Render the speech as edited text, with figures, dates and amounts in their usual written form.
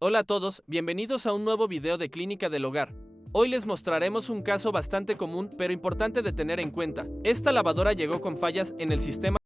Hola a todos, bienvenidos a un nuevo video de Clínica del Hogar. Hoy les mostraremos un caso bastante común pero importante de tener en cuenta. Esta lavadora llegó con fallas en el sistema.